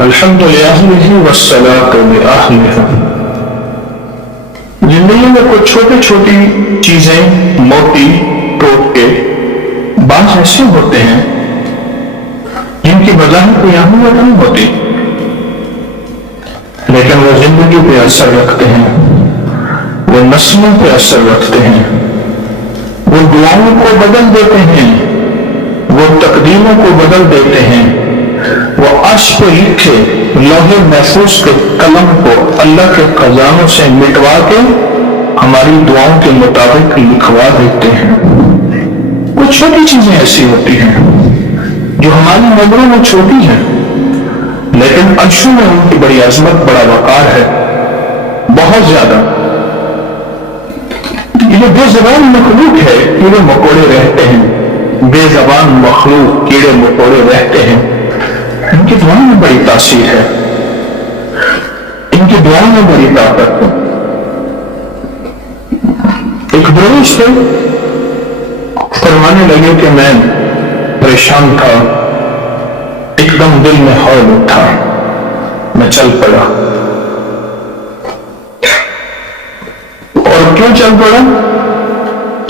الحمد للہ والصلاۃ لأہلہ۔ زندگی میں کچھ چھوٹی چھوٹی چیزیں موٹی ٹوٹکے بعض ایسے ہوتے ہیں جن کی بظاہر کوئی اہمیت نہیں ہوتی، لیکن وہ زندگی پہ اثر رکھتے ہیں، وہ نسلوں پہ اثر رکھتے ہیں، وہ دعاؤں کو بدل دیتے ہیں، وہ تقدیروں کو بدل دیتے ہیں، وہ عرش پہ لکھے لوح محفوظ کے قلم کو اللہ کے خزانوں سے مٹوا کے ہماری دعاؤں کے مطابق لکھوا دیتے ہیں۔ کچھ چھوٹی چیزیں ایسی ہوتی ہیں جو ہماری نظروں میں چھوٹی ہیں، لیکن عرشوں میں ان کی بڑی عظمت، بڑا وقار ہے، بہت زیادہ۔ یہ بے زبان مخلوق ہے، کیڑے مکوڑے رہتے ہیں، بے زبان مخلوق کیڑے مکوڑے رہتے ہیں، ان کی دعاؤں میں بڑی تاثیر ہے، ان کی دعاؤں میں بڑی طاقت ہے۔ ایک درویش تھے، فرمانے لگے کہ میں پریشان تھا، ایک دم دل میں ہول اٹھا، میں چل پڑا۔ اور کیوں چل پڑا؟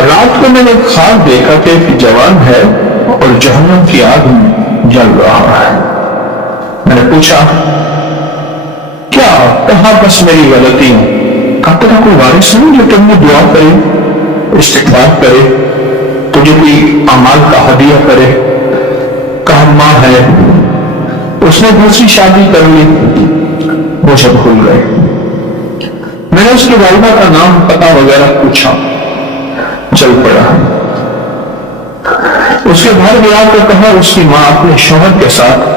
رات کو میں نے خواب دیکھا کہ ایک جوان ہے اور جہنم کی آگ میں جل رہا ہے۔ میں نے پوچھا کیا؟ کہاں بس میری غلطی ہے۔ کہا تیرا کوئی وارث نہیں جو تم نے دعا کرے، استغفار کرے، تجھے کوئی اعمال کا ہدیہ کرے؟ کہا ماں ہے، اس نے دوسری شادی کر لی، مجھے بھول گئے۔ میں نے اس کی والدہ کا نام پتہ وغیرہ پوچھا، چل پڑا۔ اس کے گھر گیا تو کہا اس کی ماں اپنے شوہر کے ساتھ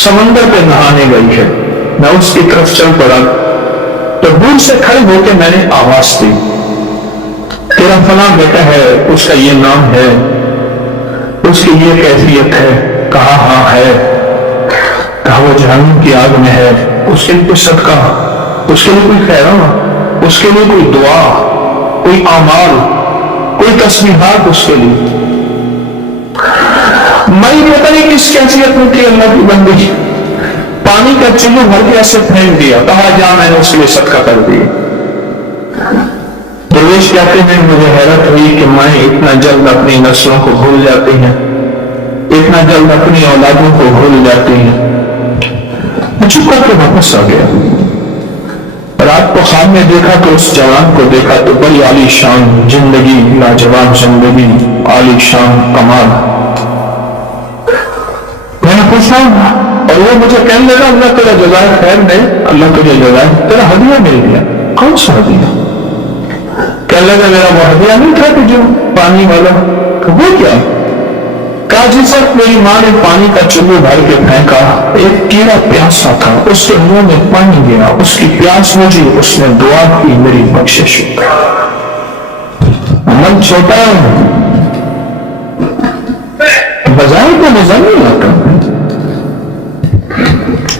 سمندر پہ نہانے گئی ہے۔ میں اس کی طرف چل پڑا تو دور سے کھڑے ہو کے میں نے آواز دی، تیرا فلاں بیٹا ہے، اس کا یہ نام ہے، اس کی یہ کیفیت ہے؟ کہا ہاں ہے۔ کہا وہ جہنم کی آگ میں ہے، اس کے لیے کوئی صدقہ، اس کے لیے کوئی خیرات، اس کے لیے کوئی دعا، کوئی اعمال، کوئی تسبیحات اس کے لیے؟ میں پتہ نہیں کس کیفیت میں تھی اللہ کی بندی، پانی کا چلو بھر کے ایسے پھینک دیا، کہا جا میں نے اس کے لیے صدقہ کر دیا۔ درویش کہتے ہیں مجھے حیرت ہوئی کہ مائیں اتنا جلد اپنی نسلوں کو بھول جاتی ہیں، اتنا جلد اپنی اولادوں کو بھول جاتی ہیں۔ میں چپ کر کے واپس آ گیا۔ رات کو خواب میں دیکھا تو اس جوان کو دیکھا تو بڑی عالی شان زندگی، لاجواب زندگی، عالی شان کمال۔ میں نے پوچھا اور وہ مجھے کہنے لگا اللہ تیرا جزائے خیر دے، اللہ تجھے جزائے، تیرا ہدیہ مل گیا۔ کون سا ہدیہ؟ کہنے لگا میرا وہ ہدیہ نہیں تھا کہ جو پانی والا، وہ کیا؟ کہا جس وقت میری ماں نے پانی کا چلو بھر کے پھینکا، ایک کیڑا پیاسا تھا، اس کے منہ میں پانی گیا، اس کی پیاس بجھی، اس نے دعا کی میری بخشش ہو۔ عمل چھوٹا بظاہر کو نظر نہیں آتا،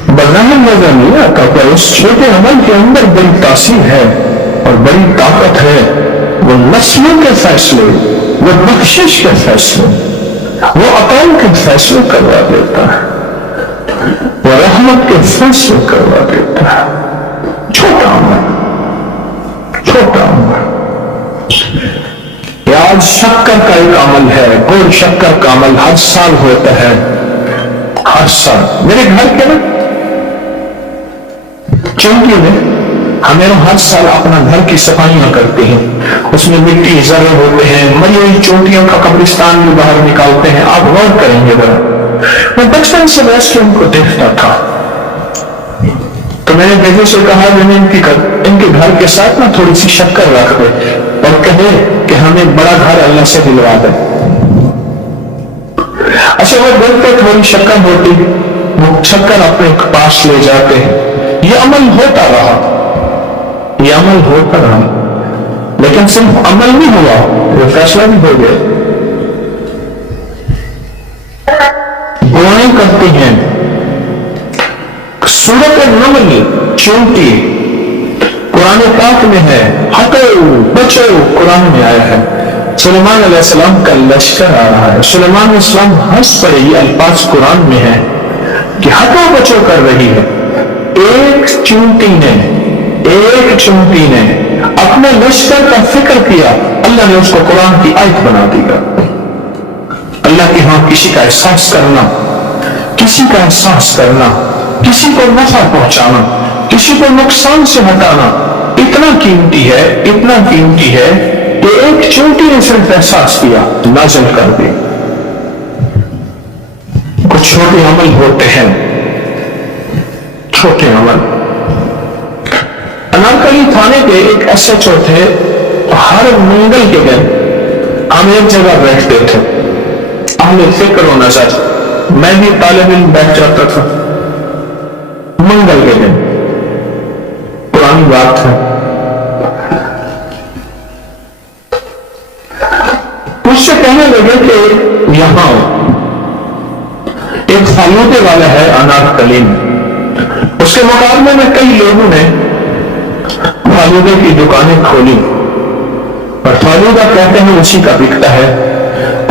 بظاہر نظر نہیں آتا، پر اس چھوٹے عمل کے اندر بڑی تاثیر ہے اور بڑی طاقت ہے۔ وہ نسلوں کے فیصلے، وہ بخشش کے فیصلے، وہ عطا کے فیصلے کروا دیتا ہے، وہ رحمت کے فیصلے کروا دیتا ہے۔ چھوٹا عمل، چھوٹا عمل۔ آج شکر کا ایک عمل ہے، گڑ شکر کا عمل ہر سال ہوتا ہے، ہر سال۔ میرے گھر کے نا چونٹی میں ہمیں ہر سال اپنا گھر کی صفائیاں کرتے ہیں، اس میں مٹی ذرے ہوتے ہیں، مری ہوئی چونٹیوں کا قبرستان بھی باہر نکالتے ہیں۔ آپ غور کریں گے ذرا، میں بچپن سے بیٹھ کے ان کو دیکھتا تھا تو میں نے بیٹے سے کہا میں نے ان کے گھر کے ساتھ نا تھوڑی سی شکر رکھ دے اور کہے کہ ہمیں بڑا گھر اللہ سے دلوا دے۔ اچھا وہ دل پہ تھوڑی شکر ہوتی، وہ شکر اپنے پاس لے جاتے ہیں۔ یہ عمل ہوتا رہا، یہ عمل ہوتا رہا، لیکن صرف عمل نہیں ہوا، وہ فیصلہ بھی ہو گیا۔ دعائیں کرتے ہیں۔ سورۃ النمل چونٹی قرآن پاک میں ہے، ہٹو بچو قرآن میں آیا ہے۔ سلیمان علیہ السلام کا لشکر آ رہا ہے، سلیمان علیہ السلام ہنس پڑے، یہ الفاظ قرآن میں ہے۔ کہ ہٹو بچو کر رہی ہے. ایک چونٹی نے اپنے لشکر کا فکر کیا، اللہ نے اس کو قرآن کی آیت بنا دیا. اللہ کے ہاں کسی کا احساس کرنا، کسی کو نفع پہنچانا، کسی کو نقصان سے ہٹانا اتنا قیمتی ہے کہ ایک چونٹی نے صرف احساس کیا، نازل کر دی. کچھ چھوٹے عمل ہوتے ہیں، چھوٹے عمل. انارکلی تھانے کے ایک SHO تھے، ہر منگل کے دن ہم ایک جگہ بیٹھتے تھے، اہل فکر و نظر. میں بھی طالب علم بیٹھ جاتا تھا منگل کے دن. پرانی بات ہے. مجھ سے کہنے لگے کہ یہاں ایک فالودے والا ہے انارکلی میں، اس کے مقابلے میں کئی لوگوں نے فالودے کی دکانیں کھولی اور فالودہ کہتے ہیں اسی کا بکتا ہے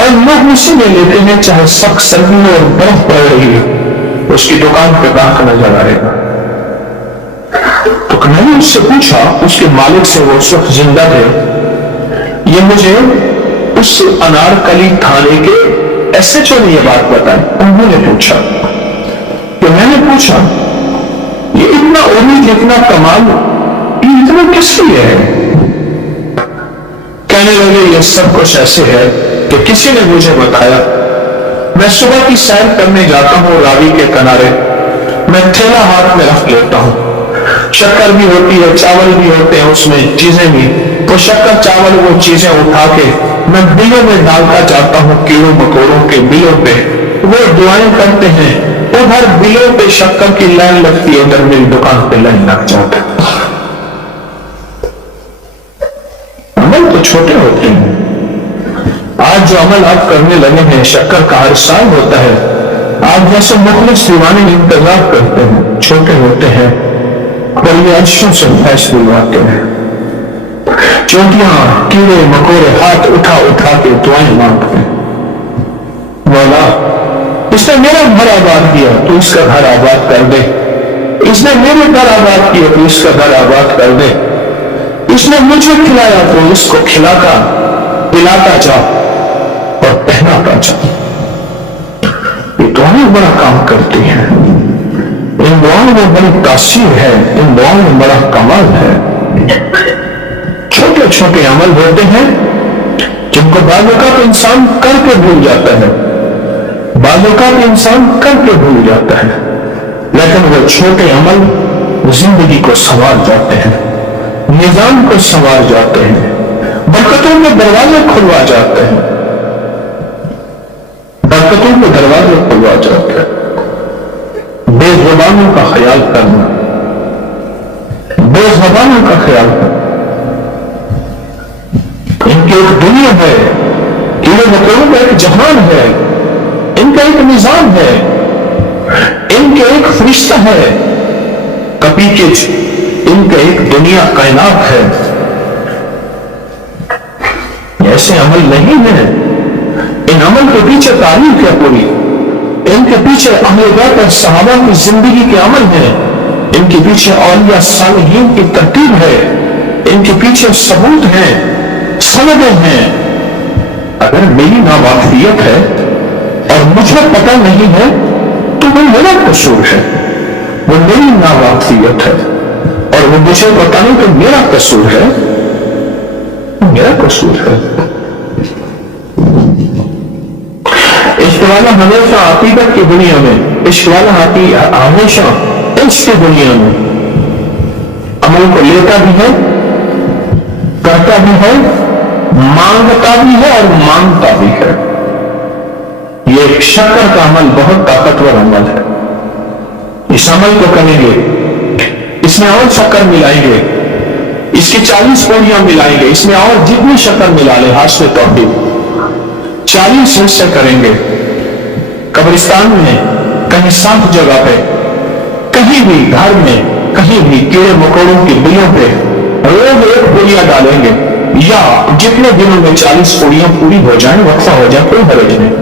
اور لوگ اسی میں لیتے ہیں، چاہے سخت سردی میں اور برف پڑ رہی ہے اس کی دکان پہ گاہک نظر آئے گا. تو میں نے اس سے پوچھا، اس کے مالک سے، وہ اس وقت زندہ تھے، یہ مجھے اس انارکلی تھانے کے SHO نے یہ بات بتائی. انہوں نے پوچھا کہ میں نے پوچھا یہ اتنا امید، اتنا کمال، یہ اتنا کس لیے ہے؟ کہنے لگے یہ سب کچھ ایسے ہے کہ کسی نے مجھے بتایا، میں صبح کی سیر کرنے جاتا ہوں راوی کے کنارے، میں تھیلا ہاتھ میں رکھ لیتا ہوں، شکر بھی ہوتی ہے، چاول بھی ہوتے ہیں اس میں، چیزیں بھی. وہ شکر چاول وہ چیزیں اٹھا کے میں بلوں میں ڈالتا جاتا ہوں، کیڑوں مکوڑوں کے بلوں پہ. وہ دعائیں کرتے ہیں، ادھر بلوں پہ شکر کی لائن لگتی ہے، ادھر میری دکان پہ لائن لگ جاتا ہے. عمل تو چھوٹے ہوتے ہیں. آج جو عمل آپ کرنے لگے ہیں، شکر کا ہر سال ہوتا ہے، آپ جیسے مخلص دیوانے انتظار کرتے ہیں، چھوٹے ہوتے ہیں پر یہ عرشوں سے فیض دلواتے ہیں. چونٹیاں، کیڑے مکوڑے ہاتھ اٹھا کے دعائیں مانگتے ہیں. مولا اس نے میرا گھر آباد کیا تو اس کا گھر آباد کر دے، اس نے میرے گھر آباد کیا تو اس کا گھر آباد کر دے، اس نے مجھے کھلایا تو اس کو کھلاتا پلاتا جا اور پہناتا جا. یہ دعائیں بڑا کام کرتی ہیں، ان دعاؤں میں بڑی تاثیر ہے، ان دعاؤں میں بڑا کمال ہے. چھوٹے چھوٹے عمل ہوتے ہیں جن کو بعض اوقات انسان کر کے بھول جاتا ہے، لیکن وہ چھوٹے عمل زندگی کو سنوار جاتے ہیں، نظام کو سنوار جاتے ہیں، برکتوں کے دروازے کھلوا جاتے ہیں. بے زبانوں کا خیال کرنا، ان کی ایک دنیا ہے، کیڑے مکوڑوں کا ایک جہان ہے، ان کا ایک نظام ہے، ان کے ایک فرشتہ ہے کپیکج، ان کا ایک دنیا کائنات ہے. ایسے عمل نہیں ہیں، ان عمل کے پیچھے تاریخ ہے پوری، ان کے پیچھے اہل بیت اور صحابہ کی زندگی کے عمل ہیں، ان کے پیچھے اولیاء صالحین کی ترتیب ہے، ان کے پیچھے ثبوت ہیں، سندیں ہیں. اگر میری ناواقفیت ہے اور مجھے پتہ نہیں ہے تو وہ میرا قصور ہے، وہ میری ناواقفیت ہے، اور وہ مجھے پتہ نہیں تو میرا قصور ہے. عشق والا ہمیشہ عقیدت کی دنیا میں، عشق والا ہمیشہ عشق کی دنیا میں عمل کو لیتا بھی ہے، کرتا بھی ہے، مانگتا بھی ہے اور مانگتا بھی ہے. یہ ایک شکر کا عمل بہت طاقتور عمل ہے. اس عمل کو کریں گے، اس میں اور شکر ملائیں گے، اس کی 40 پوڑیاں ملائیں گے، اس میں اور جتنی شکر ملا لے حاصل توحید 40 حصے کریں گے. قبرستان میں، کہیں صاف جگہ پہ، کہیں بھی گھر میں، کہیں بھی کیڑے مکوڑوں کی بلوں پہ روز ایک پوڑیاں ڈالیں گے، یا جتنے دنوں میں 40 پوڑیاں پوری ہو جائیں، وقفہ ہو جائے، کوئی حرج نہیں.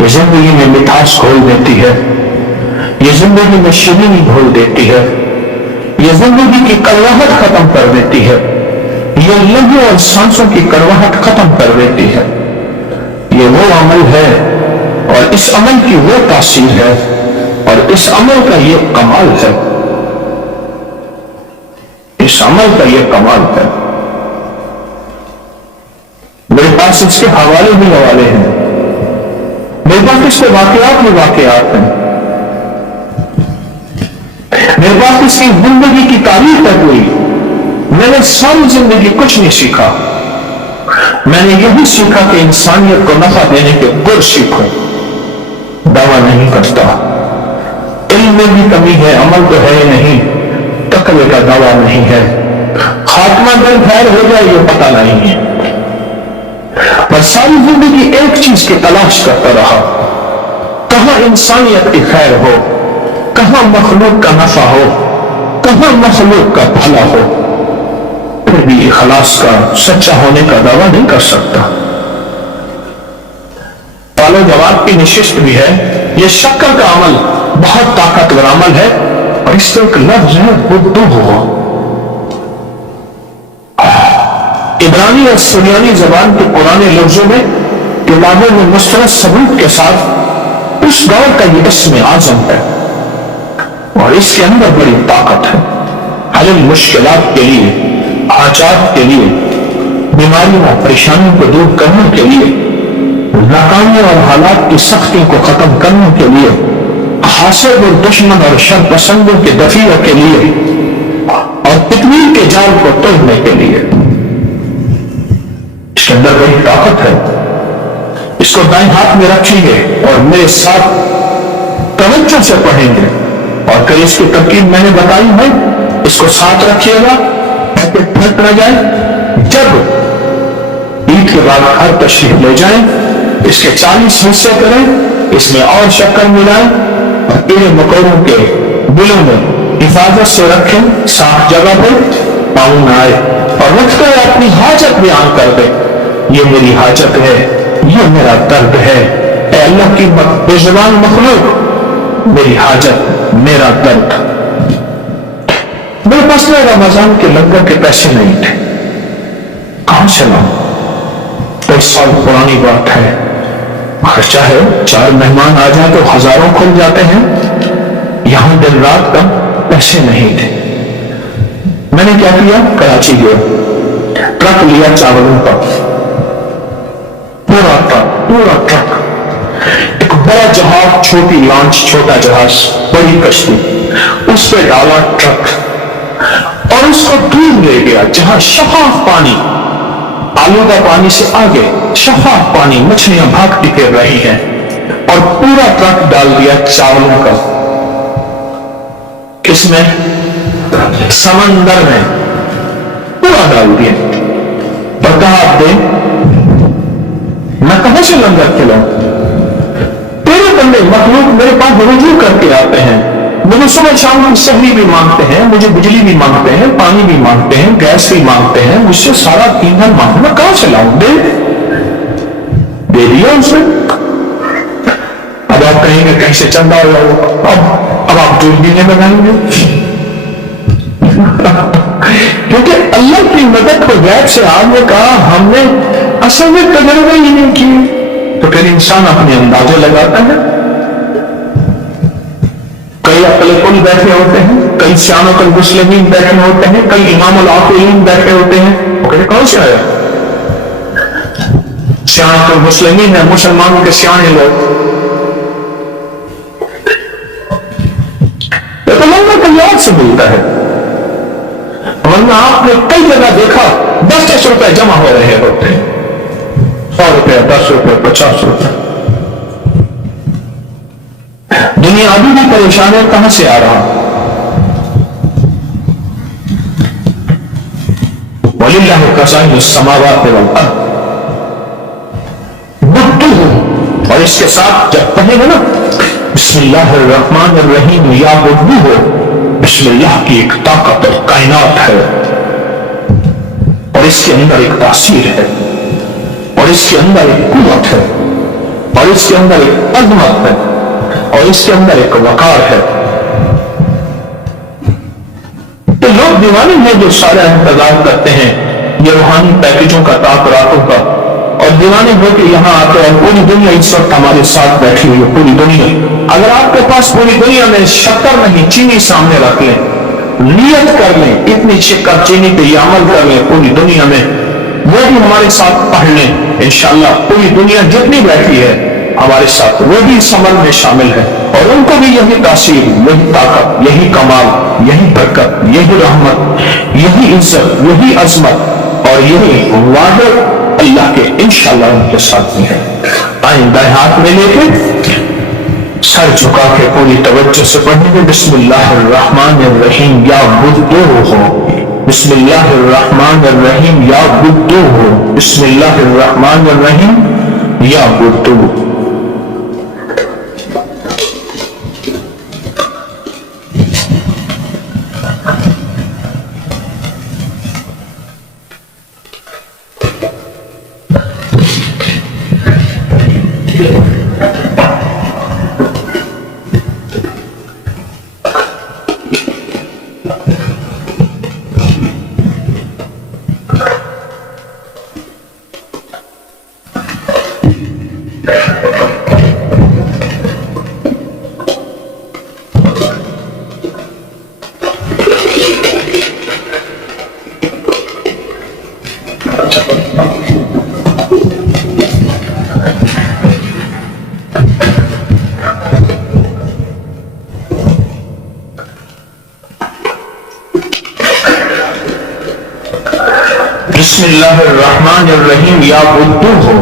یہ زندگی میں مٹھاس گھول دیتی ہے، یہ زندگی میں شیرینی گھول دیتی ہے، یہ زندگی کی کڑواہٹ ختم کر دیتی ہے، یہ لہو اور سانسوں کی کڑواہٹ ختم کر دیتی ہے۔ یہ وہ عمل ہے اور اس عمل کی وہ تاثیر ہے اور اس عمل کا یہ کمال ہے، اس عمل کا یہ کمال ہے۔ میرے پاس اس کے حوالے بھی حوالے ہیں، میرے پاس اس کے واقعات بھی واقعات ہیں، میرے پاس اس کی زندگی کی تاریخ ہے پوری۔ میں نے ساری زندگی کچھ نہیں سیکھا، میں نے یہی سیکھا کہ انسانیت کو نفع دینے کے گر سیکھوں، دعویٰ نہیں کرتا۔ علم میں بھی کمی ہے، عمل تو ہے نہیں، تقوی کا دعویٰ نہیں ہے، خاتمہ دل خیر ہو جائے یہ پتہ نہیں ہے۔ پر ساری زندگی ایک چیز کی تلاش کرتا رہا، کہاں انسانیت کی خیر ہو، کہاں مخلوق کا نفع ہو، کہاں مخلوق کا بھلا ہو۔ پھر بھی اخلاص کا سچا ہونے کا دعویٰ نہیں کر سکتا۔ سوال و جواب کی نشست بھی ہے، یہ شکر کا عمل بہت طاقتور عمل ہے اور اس کا ایک لفظ ہے بدو ہو۔ عبرانی اور سریانی زبان کے پرانے لفظوں میں کتابوں میں مستند ثبوت کے ساتھ اس دور کا یہ اسم اعظم ہے اور اس کے اندر بڑی طاقت ہے۔ حل مشکلات کے لیے، حاجات کے لیے، بیماریوں اور پریشانیوں کو دور کرنے کے لیے، ناکامیوں اور حالات کی سختی کو ختم کرنے کے لیے، حاسد اور دشمن اور شر پسندوں کے دفیع کے لیے اور تکمیل کے جال کو توڑنے کے لیے۔ اس کے اندر بڑی طاقت ہے۔ اس کو دائیں ہاتھ میں رکھیں گے اور میرے ساتھ توجہ سے پڑھیں گے اور پھر اس کی ترکیب میں نے بتائی ہے، اس کو ساتھ رکھیے گا تاکہ پھٹ نہ جائے۔ جب عید کے بعد ہر تشریف لے جائیں، اس کے 40 حصے کریں، اس میں اور شکر ملائیں اور کیڑے مکوڑوں کے بلوں میں حفاظت سے رکھیں، صاف جگہ پہ پاؤں نہ آئے، اور رکھ کر اپنی حاجت بیان کر دیں، یہ میری حاجت ہے، یہ میرا درد ہے، اے اللہ کی بے زبان مخلوق، میری حاجت، میرا درد۔ میرے پاس رمضان کے لنگر کے پیسے نہیں تھے، کہاں سے لاؤں؟ 10 سال پرانی بات ہے، خرچہ ہے، 4 مہمان آ جائیں تو ہزاروں کھل جاتے ہیں، یہاں دن رات کا پیسے نہیں تھے۔ میں نے کیا کیا؟ کراچی گیا، ٹرک لیا چاولوں کا، پورا ٹرک، ایک بڑا جہاز، چھوٹی لانچ، چھوٹا جہاز، بڑی کشتی، اس پہ ڈالا ٹرک اور اس کو دور لے گیا جہاں شفاف پانی، آلودہ پانی سے آگے شفاف پانی، مچھلیاں بھاگتی پھر رہی ہیں، اور پورا ٹرک ڈال دیا چاولوں کا۔ کس میں؟ سمندر میں، پورا ڈال دیا۔ اور کہا آپ دیں، میں کہاں سے لنگر کھلاؤں؟ تیرے بندے مخلوق میرے پاس رجوع کر کے آتے ہیں، مجھے صبح شام کی سحری بھی مانگتے ہیں، مجھے بجلی بھی مانگتے ہیں، پانی بھی مانگتے ہیں، گیس بھی مانگتے ہیں، مجھ سے سارا ایندھن مانگتے، میں کہاں سے لاؤں؟ دے دیا اس نے۔ اب آپ کہیں گے کہیں سے چندہ ہو جاؤ، اب آپ جو دینے لگائیں گے، کیونکہ اللہ کی مدد کو غیب سے آپ نے کہا، ہم نے اصل میں تجربہ ہی نہیں کی، تو پھر انسان اپنے اندازے لگاتا ہے۔ کئی عقل کل بیٹھے ہوتے ہیں، کئی سیان المسلمین بیٹھے ہوتے ہیں، کئی امام العاقلین بیٹھے ہوتے ہیں، کون سے آیا؟ سیان المسلمین ہے، مسلمانوں کے سیانے لوگ۔ تو اللہ کا یاد سے ملتا ہے، ورنہ آپ نے کئی جگہ دیکھا 10 روپے جمع ہو رہے ہوتے ہیں، 100 روپے، 10 روپے، 50 روپے۔ دنیا ابھی بھی پریشان ہے، کہاں سے آ رہا؟ وَلِلَّهِ خَزَائِنُ السَّمَاوَاتِ وَالْأَرْضِ، اور اس کے ساتھ جب کہیں گے نا بسم اللہ الرحمن الرحیم، یا بدو ہو، بسم اللہ کی ایک طاقت اور کائنات ہے، اور اس کے اندر ایک تاثیر ہے، اور اس کے اندر ایک قوت ہے، اور اس کے اندر ایک عظمت ہے اور اس کے اندر ایک وقار ہے. تو لوگ دیوانے ہیں جو سارا انتظار کرتے ہیں یہ روحانی پیکجوں کا، تاثراتوں کا، اور دیوانے ہو کے یہاں آتے ہیں. پوری دنیا اس وقت ہمارے ساتھ بیٹھی ہوئی ہے، پوری دنیا. اگر آپ کے پاس پوری دنیا میں شکر نہیں، چینی سامنے رکھ لیں، نیت کر لیں اتنی شکر چینی پہ یہ عمل کر لیں پوری دنیا میں، وہ بھی ہمارے ساتھ پڑھ لیں انشاءاللہ. پوری دنیا جتنی بیٹھی ہے ہمارے ساتھ وہ بھی اس عمل میں شامل ہے اور ان کو بھی یہی تاثیر، یہی طاقت، یہی کمال، یہی برکت، یہی رحمت، یہی عزت، یہی عظمت اور یہی وعدہ اللہ کے انشاءاللہ ان کے ساتھ بھی ہے. آئیں دائیں ہاتھ میں لے کے سر جھکا کے پوری توجہ سے پڑھیں گے. بسم اللہ الرحمن الرحیم یا بدو ہو، بسم اللہ الرحمن الرحیم یا بدو ہو، بسم اللہ الرحمن الرحیم یا بدو. بسم اللہ الرحمن الرحیم یا بدو ہو.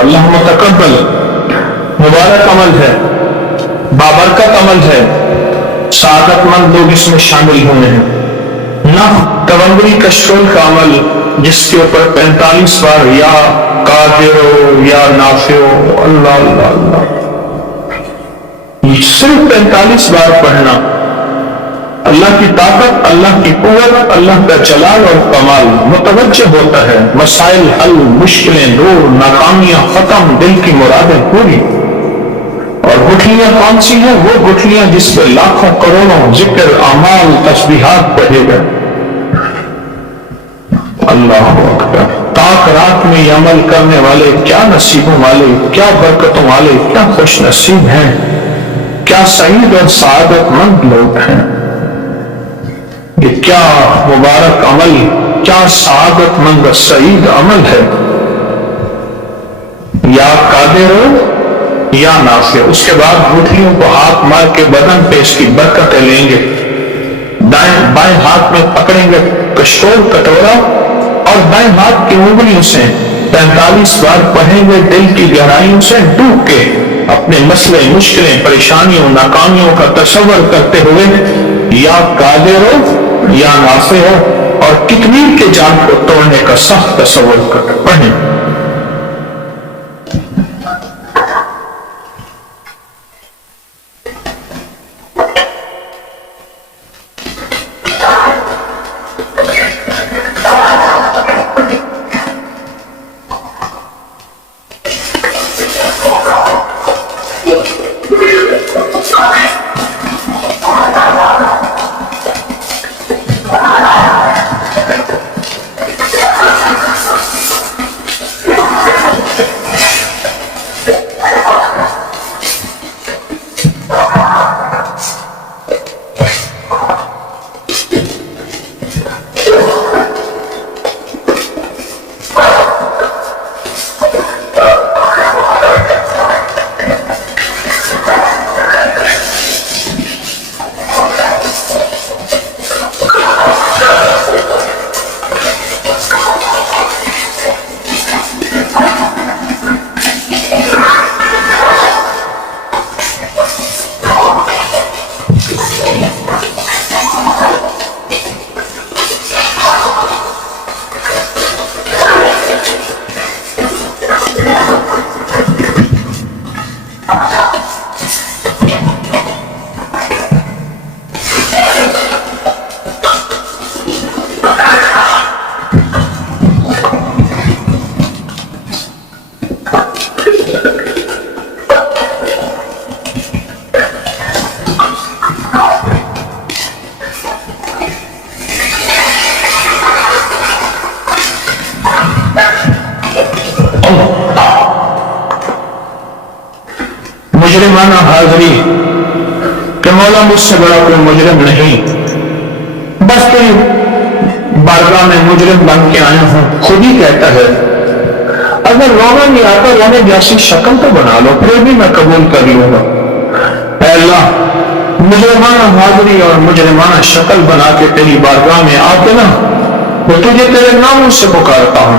اللہم تقبل. مبارک عمل ہے، بابرکت عمل ہے، سعادت مند لوگ اس میں شامل ہوئے ہیں. نہ تونگری کشکول کا عمل جس کے اوپر 45 بار یا قادر یا نافع اللہ اللہ اللہ، صرف 45 بار پڑھنا. اللہ کی طاقت، اللہ کی قوت، اللہ کا جلال اور کمال متوجہ ہوتا ہے. مسائل حل، مشکلیں دور، ناکامیاں ختم، دل کی مرادیں پوری. اور گٹھلیاں کون سی ہیں؟ وہ گٹھلیاں جس پہ لاکھوں کروڑوں ذکر، اعمال، تسبیحات پڑھے گئے. اللہ اکبر. تاک رات میں یہ عمل کرنے والے کیا نصیبوں والے، کیا برکتوں والے، کیا خوش نصیب ہیں، کیا سعید اور سعادت مند لوگ ہیں. یہ کیا مبارک عمل، کیا سعادت مند سعید عمل ہے. یا قادر ہو یا نافع. اس کے بعد گٹھلیوں کو ہاتھ مار کے بدن پہ اس کی برکتیں لیں گے. بائیں ہاتھ میں پکڑیں گے کشکول، کٹورا، اور بائیں ہاتھ کی انگلیوں سے 45 بار پڑھیں گے دل کی گہرائیوں سے ڈوب کے، اپنے مسئلے، مشکلیں، پریشانیوں، ناکامیوں کا تصور کرتے ہوئے یا قادر ہو یا نافع ہو، اور کتنی کے جال کو توڑنے کا سخت تصور کر پڑھیں. مجرمانہ حاضری کہ مولا مجھ سے بڑا کوئی مجرم نہیں، بس تیری بارگاہ میں مجرم بن کے آیا ہوں۔ خود ہی کہتا ہے اگر رونا نہیں آتا رونے جیسی شکل تو بنا لو، پھر بھی میں قبول کر لوں گا۔ اے اللہ، مجرمانہ حاضری اور مجرمانہ شکل بنا کے تیری بارگاہ میں آ کے نا وہ تجھے تیرے ناموں سے پکارتا ہوں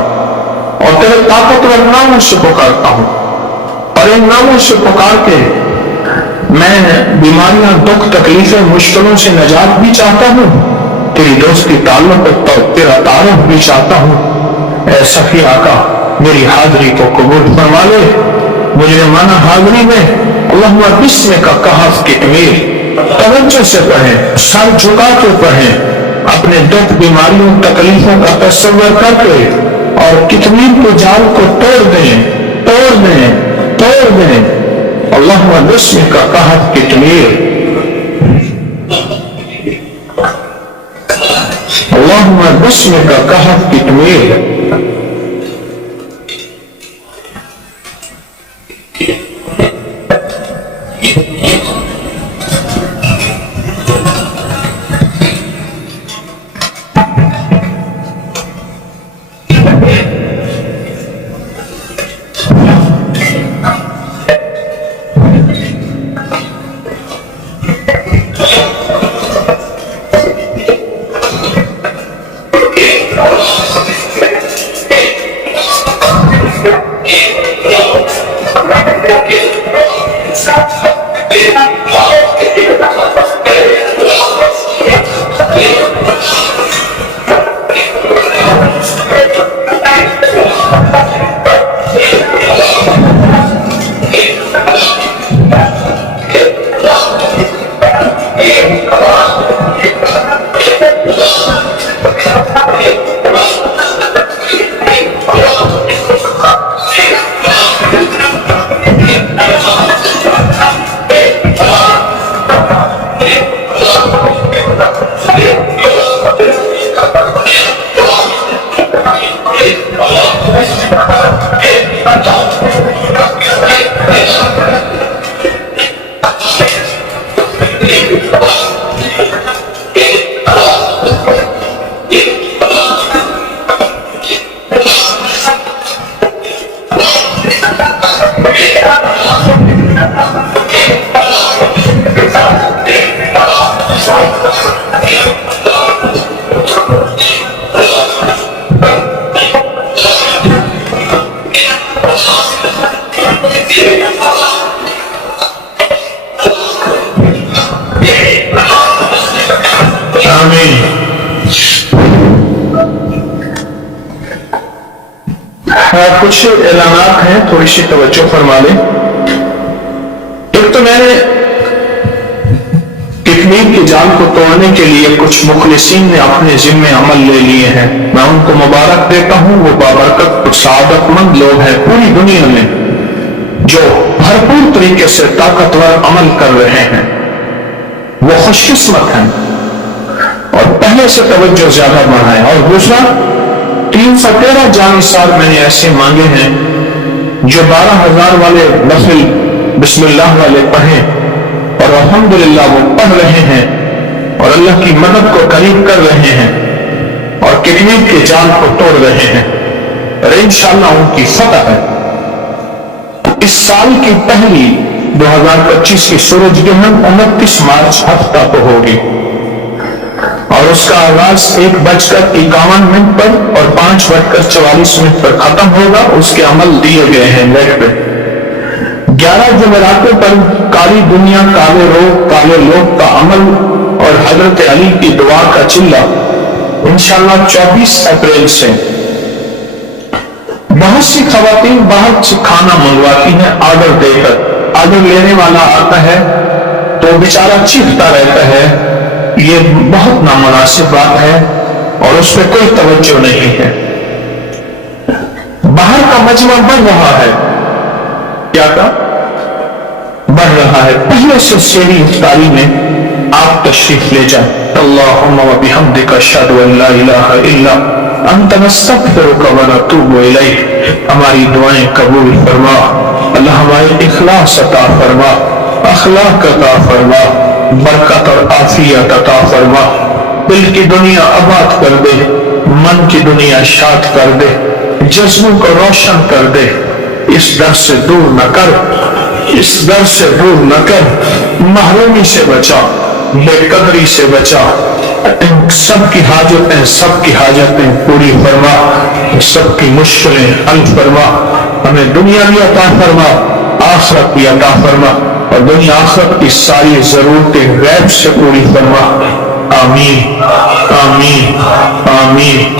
اور تیرے طاقتور ناموں سے پکارتا ہوں، اور ان ناموں سے پکار کے میں بیماریاں، دکھ، تکلیفیں، مشکلوں سے نجات بھی چاہتا ہوں، تیری دوستی، تعلق اور تیرا تعارف بھی چاہتا ہوں۔ اے سخی آقا، میری حاضری کو قبول فرما لے۔ مجرمانہ حاضری میں اللہم بسم کا کہف کی امیر توجہ سے پڑھیں، سر جھکا کے پڑھیں، اپنے دکھ، بیماریوں، تکلیفوں کا تصور کر کے اور کتمیر کے جال کو توڑ دیں، توڑ دیں، توڑ دیں۔ اللہم بسم کا کہف کی امیر، اللہم بسم کا کہف کی امیر۔ کچھ اعلانات ہیں، تھوڑی سی توجہ فرما لیں۔ ایک تو میں نے کتمیر کے جال کو توڑنے کے لیے کچھ مخلصین نے اپنے ذمے عمل لے لیے ہیں، میں ان کو مبارک دیتا ہوں۔ وہ بابرکت سعادت مند لوگ ہیں پوری دنیا میں جو بھرپور طریقے سے طاقتور عمل کر رہے ہیں، وہ خوش قسمت ہیں، اور پہلے سے توجہ زیادہ بڑھائیں۔ اور دوسرا، 313 جانثار میں نے ایسے مانگے ہیں جو 12,000 والے نفل بسم اللہ والے پڑھیں، اور الحمدللہ وہ پڑھ رہے ہیں اور اللہ کی مدد کو قریب کر رہے ہیں اور کتمیر کے جال کو توڑ رہے ہیں، اور انشاءاللہ ان کی فتح ہے۔ اس سال کی پہلی 2025 کی سورج گرہن 29 مارچ ہفتہ کو ہوگی، اور اس کا آغاز 1:51 پر اور 5:44 پر ختم ہوگا۔ اس کے عمل دیے گئے ہیں نیٹ پہ۔ 11 جمعراتوں پر کالی دنیا، کالے روگ، کالے لوگ کا عمل اور حضرت علی کی دعا کا چلہ انشاءاللہ 24 اپریل سے۔ بہت سی خواتین باہر سے کھانا منگواتی ہیں آرڈر دے کر، آرڈر لینے والا آتا ہے تو بیچارہ چیختا رہتا ہے، یہ بہت نامناسب بات ہے اور اس پہ کوئی توجہ نہیں ہے۔ باہر کا مجمع بڑھ رہا ہے، کیا کا بڑھ رہا ہے، پہلے سے سیری افطاری میں آپ تشریف لے جائیں۔ اللہم و بحمدک اشہد ان لا الہ الا انت نستغفرک و نتوب الیک۔ ہماری دعائیں قبول فرما، اللہ ہمارے اخلاص عطا فرما، اخلاق عطا فرما، برکت اور عافیت عطا فرما، دل کی دنیا آباد کر دے، من کی دنیا شاد کر دے، جذبوں کو روشن کر دے، اس در سے دور نہ کر، اس در سے دور نہ کر، محرومی سے بچا، بے قدری سے بچا، ان سب کی حاجتیں، سب کی حاجتیں پوری فرما، سب کی مشکلیں حل فرما، ہمیں دنیا بھی عطا فرما، آخرت بھی عطا فرما، اور دنیا آخرت کی ساری ضرورتیں غیب سے پوری فرما، آمین آمین آمین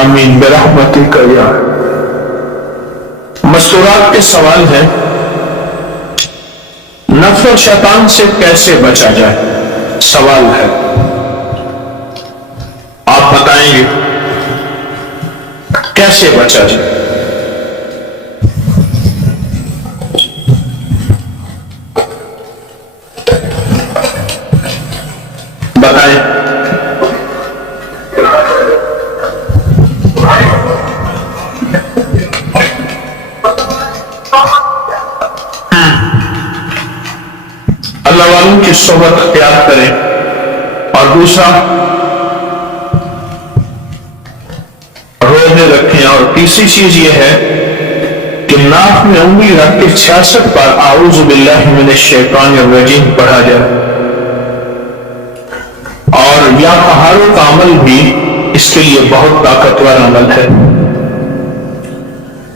آمین برحمتک یا۔ مستورات کے سوال ہے، نفس اور شیطان سے کیسے بچا جائے؟ سوال ہے، آپ بتائیں گے کیسے بچا جائے؟ بتائیں۔ اللہ والوں کی صحبت اختیار کریں، اور دوسرا روزے رکھیں، اور تیسری چیز یہ ہے کہ ناک میں انگلی رکھ کے 66 بار اعوذ باللہ من الشیطان الرجیم پڑھا جائے، اور یا پہاڑوں کا عمل بھی اس کے لیے بہت طاقتور عمل ہے۔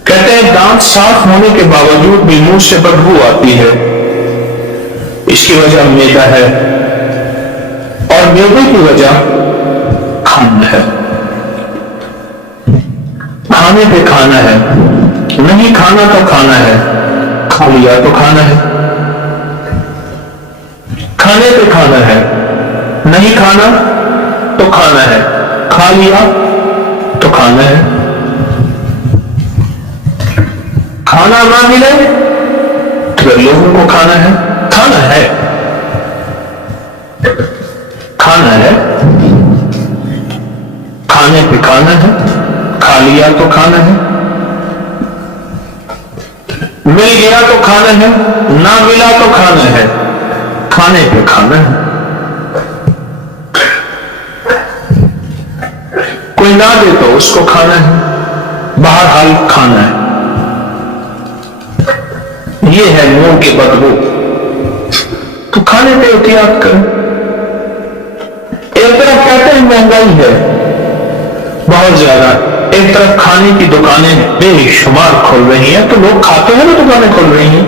کہتے ہیں دانت صاف ہونے کے باوجود بھی منہ سے بدبو آتی ہے، اس کی وجہ معدہ ہے، اور معدے کی وجہ کھانا ہے، کھانے پہ کھانا ہے، نہیں کھانا تو کھانا ہے، کھا لیا تو کھانا ہے، کھانے پہ کھانا ہے، نہیں کھانا تو کھانا ہے، کھا لیا تو کھانا ہے، کھانا نہ ملے تو لوگوں کو کھانا ہے، کھانا ہے، کھانا ہے، کھانے پہ کھانا ہے، کھا لیا تو کھانا ہے، مل گیا تو کھانا ہے، نہ ملا تو کھانا ہے، کھانے پہ کھانا ہے، کوئی نہ دے تو اس کو کھانا ہے، بہرحال کھانا ہے۔ یہ ہے منہ کی بدبو، تو کھانے پہ احتیاط کریں۔ ایک طرف کہتے ہیں مہنگائی ہے بہت زیادہ، ایک طرف کھانے کی دکانیں بے شمار کھل رہی ہیں، تو لوگ کھاتے ہیں نا، دکانیں کھل رہی ہیں۔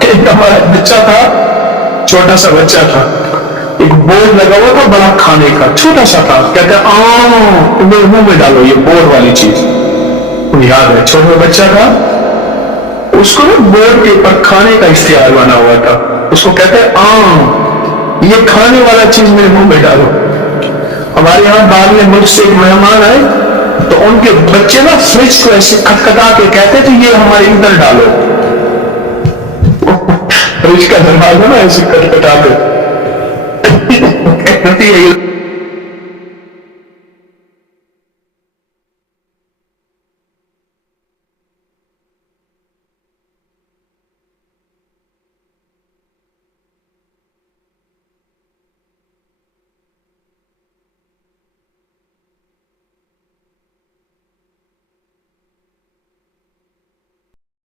ایک ہمارا بچہ تھا، چھوٹا سا بچہ تھا، ایک بورڈ لگا ہوا تھا بڑا کھانے کا، چھوٹا سا تھا، کہتے ہیں منہ میں ڈالو یہ بورڈ والی چیز، یاد ہے چھوٹا بچہ تھا، اس کو نا بورڈ کے اوپر کھانے کا اشتہار بنا ہوا تھا، اس کو کہتے ہیں یہ کھانے والا چیز میرے منہ میں ڈالو۔ ہمارے یہاں باہر ملک سے ایک مہمان آئے تو ان کے بچے نا فریج کو ایسے کھٹکھٹا کے کہتے تھے یہ ہمارے اندر ڈالو، فریج کا دروازہ نا ایسے کھٹکھٹا کے